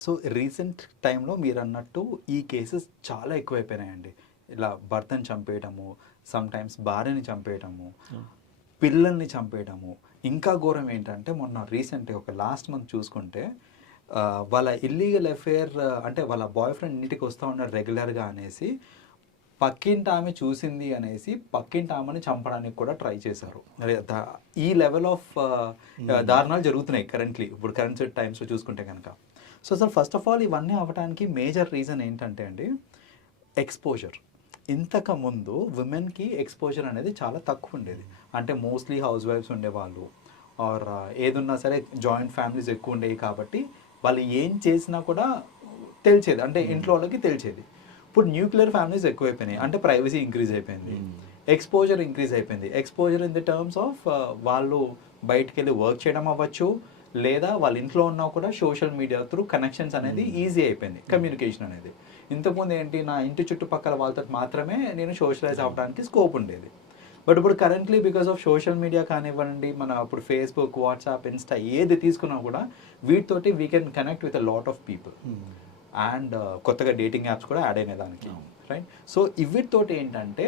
So recent టైంలో మీరన్నట్టు ఈ కేసెస్ చాలా ఎక్కువైపోయినాయండి. ఇలా భర్తని చంపేయటము, సమ్‌టైమ్స్ భార్యని చంపేయటము, పిల్లల్ని చంపేయటము. ఇంకా ఘోరం ఏంటంటే మొన్న రీసెంట్‌గా ఒక లాస్ట్ మంత్ చూసుకుంటే వాళ్ళ ఇల్లీగల్ అఫైర్ అంటే వాళ్ళ బాయ్ ఫ్రెండ్ ఇంటికి వస్తా ఉన్నాడు రెగ్యులర్‌గా అనేసి, పక్కింటి ఆమె చూసింది అనేసి పక్కింటి ఆమెని చంపడానికి కూడా ట్రై చేశారు. అరే ఈ లెవెల్ ఆఫ్ దారుణాలు జరుగుతున్నాయి కరెంట్‌లీ. ఇప్పుడు కరెంట్ టైమ్స్‌లో చూసుకుంటే గనక. సో అసలు ఫస్ట్ ఆఫ్ ఆల్ ఇవన్నీ అవ్వడానికి మేజర్ రీజన్ ఏంటంటే అండి, ఎక్స్‌పోజర్. ఇంతకుముందు విమెన్‌కి ఎక్స్‌పోజర్ అనేది చాలా తక్కువ ఉండేది. అంటే మోస్ట్‌లీ హౌస్ వైఫ్స్ ఉండేవాళ్ళు. ఆర్ ఏదున్నా సరే జాయింట్ ఫ్యామిలీస్ ఎక్కువ ఉండేవి కాబట్టి వాళ్ళు ఏం చేసినా కూడా తెలిసేది. అంటే ఇంట్లో వాళ్ళకి తెలిసేది. ఇప్పుడు న్యూక్లియర్ ఫ్యామిలీస్ ఎక్కువైపోయినాయి. అంటే ప్రైవసీ ఇంక్రీజ్ అయిపోయింది. ఎక్స్‌పోజర్ ఇంక్రీజ్ అయిపోయింది. Exposure in the terms of వాళ్ళు బయటికెళ్ళి వర్క్ చేయడం అవ్వచ్చు, లేదా వాళ్ళ ఇంట్లో ఉన్నా కూడా సోషల్ మీడియా త్రూ కనెక్షన్స్ అనేది ఈజీ అయిపోయింది. కమ్యూనికేషన్ అనేది. ఇంతకుముందు ఏంటి, నా ఇంటి చుట్టుపక్కల వాళ్ళతో మాత్రమే నేను సోషలైజ్ అవ్వడానికి స్కోప్ ఉండేది. బట్ ఇప్పుడు currently because of social media కానివ్వండి, మన ఇప్పుడు ఫేస్బుక్, వాట్సాప్, ఇన్స్టా ఏది తీసుకున్నా కూడా వీటితోటి we can connect with a lot of people. And కొత్తగా డేటింగ్ యాప్స్ కూడా యాడ్ అయినాయి దానికి, రైట్? సో వీటితోటి ఏంటంటే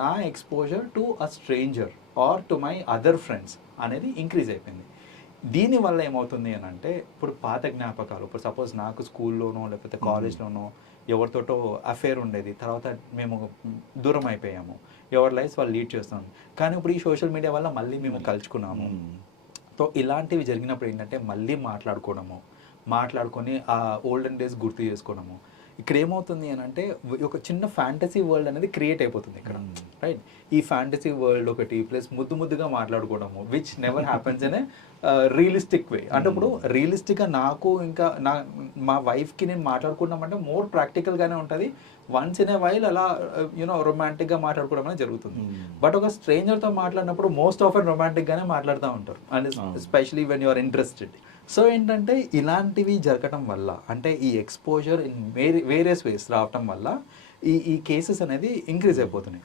నా exposure to a stranger or to my other friends అనేది ఇంక్రీజ్ అయిపోయింది. దీనివల్ల ఏమవుతుంది అని అంటే, ఇప్పుడు పాత జ్ఞాపకాలు, ఇప్పుడు సపోజ్ నాకు స్కూల్లోనో లేకపోతే కాలేజ్లోనో ఎవరితోటో అఫేర్ ఉండేది, తర్వాత మేము దూరం అయిపోయాము, ఎవరి లైఫ్ వాళ్ళు లీడ్ చేస్తాం. కానీ ఇప్పుడు ఈ సోషల్ మీడియా వల్ల మళ్ళీ మేము కలుసుకున్నాము. సో ఇలాంటివి జరిగినప్పుడు ఏంటంటే మళ్ళీ మాట్లాడుకొని ఆ ఓల్డెన్ డేస్ గుర్తు చేసుకోవడము. ఇక్కడ ఏమవుతుంది అని అంటే ఒక చిన్న ఫ్యాంటసీ వరల్డ్ అనేది క్రియేట్ అయిపోతుంది ఇక్కడ, రైట్? ఈ ఫ్యాంటసీ వరల్డ్ ఒకటి ప్లస్ ముద్దుగా మాట్లాడుకోవడము, which never happens in a realistic way. అంటే ఇప్పుడు రియలిస్టిక్గా నాకు ఇంకా మా వైఫ్కి నేను మాట్లాడుకున్నామంటే మోర్ ప్రాక్టికల్గానే ఉంటుంది. వన్స్ ఇన్ ఏ వైల్ అలా రొమాంటిక్గా మాట్లాడుకోవడం అనేది జరుగుతుంది. బట్ ఒక స్ట్రేంజర్తో మాట్లాడినప్పుడు మోస్ట్ ఆఫ్ రొమాంటిక్గానే మాట్లాడుతూ ఉంటారు, and especially when you are interested. So ఏంటంటే ఇలాంటివి జరగటం వల్ల, అంటే ఈ ఎక్స్పోజర్ ఇన్ వేరియస్ వేస్ రావటం వల్ల ఈ కేసెస్ అనేది ఇంక్రీజ్ అయిపోతున్నాయి.